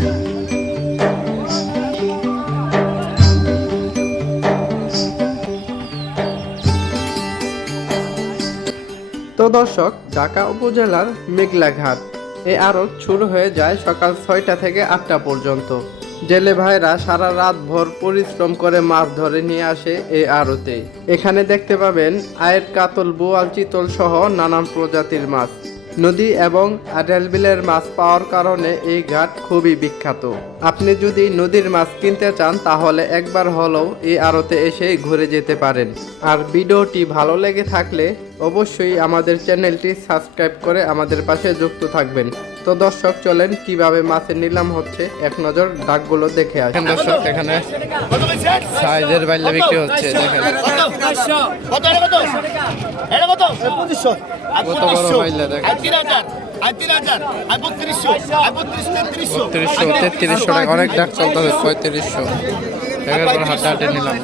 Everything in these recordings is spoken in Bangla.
তো দর্শক, ঢাকা উপজেলার মেঘলাঘাট এই আড়ত শুরু হয়ে যায় সকাল 6টা থেকে 8টা পর্যন্ত। জেলে ভাইরা সারা রাত ভর পরিশ্রম করে মাছ ধরে নিয়ে আসে এই আড়তে। এখানে দেখতে পাবেন আয়ের কাতল, বোয়াল, চিতল সহ নানান প্রজাতির মাছ। নদী এবং আড়াল বিলের মাছ পাওয়ার কারণে এই ঘাট খুবই বিখ্যাত। আপনি যদি নদীর মাছ কিনতে চান তাহলে একবার হলেও এই আড়তে এসে ঘুরে যেতে পারেন। আর ভিডিওটি ভালো লেগে থাকলে অবশ্যই আমাদের চ্যানেলটি সাবস্ক্রাইব করে আমাদের পাশে যুক্ত থাকবেন। তো দর্শক, চলেন কিভাবে মাছের নিলাম হচ্ছে এক নজর ডাকগুলো দেখে আসেন। দর্শক, এখানে সাইজের বাইলে বিক্রি হচ্ছে, দেখেন কত বড় বাইলে, দেখেন 3300 টাকা। অনেক ডাক চলতেছে 3500। এবার হাটে নিলাম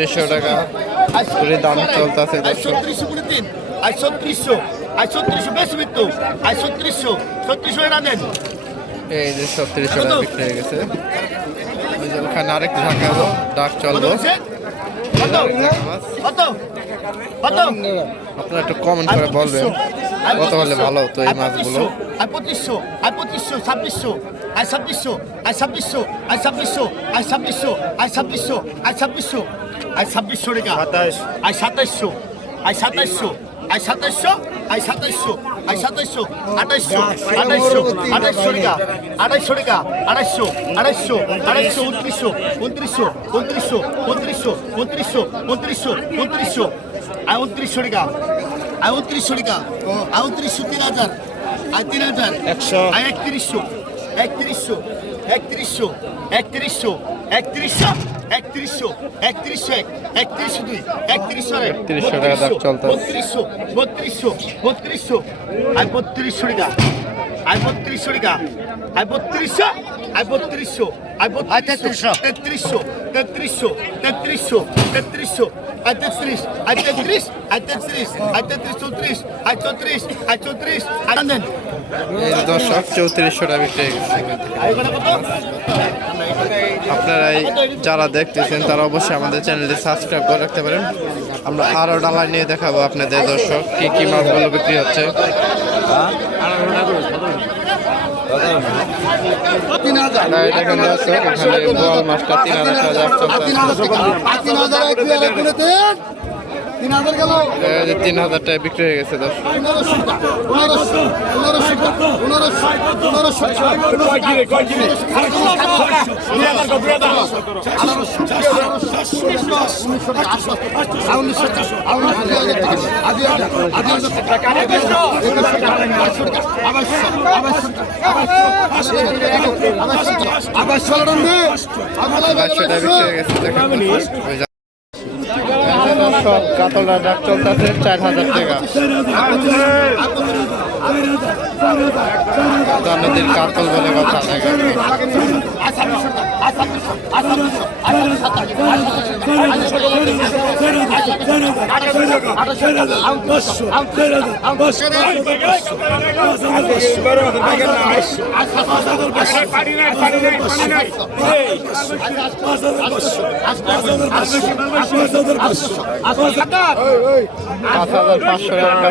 3600 টাকা করে দাম চলতেছে। 3600 বেশি মৃত্যু 3600 এরা দেন। এই যে 3600 টাকা বিক্রি হয়ে গেছে। ওখানে আরেক ঢাকা ডাক চলবো। আপনারা একটু কমেন্ট করে বলবেন কত হলে ভালো হতো এই মাছগুলো। 2500 2600 2600 2600 2600 2600 2600 2600 2600 টাকা 2700 2700 2700 2700 2700 2800 2800 2800 টাকা 2800 টাকা 2800 2800 2800 2900 2900 2900 2900 2900 2900 2900 টাকা 2900 টাকা 2900 3000 3000 100 3100 3100 3100 3100 3100 3100 3100 3102 3100 টাকা দাম চলতেছে। 3200 3200 আর 3200 টাকা আর 3200 টাকা আর 3200 আর 3200 আর 3300 3300 3300 3300 3300 আর 33 আর 33 আর 33 আর 33 34 আর 34 আর 34 আর দেন। এই যে দর্শক, 3400 টাকা বিক্রি হয়ে গেছে। আপনারা যারা দেখতেছেন তারা অবশ্যই আমাদের চ্যানেলটি সাবস্ক্রাইব করে রাখতে পারেন। আমরা আরো ডালা নিয়ে দেখাবো আপনাদের দর্শক কি কি মাছগুলো বিক্রি হচ্ছে। দেখেন দর্শক, এখানে বোয়াল মাছটা 3000 টাকা চলছে। 3000 টাকা বিক্রি হয়ে গেছে দর্শক। সব কাতলা ডাক চলতেছে 4000 টাকা। নদীর কাতল বলে কথা দেখেন।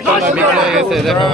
টাকা বিক্রি হয়ে গেছে। দেখো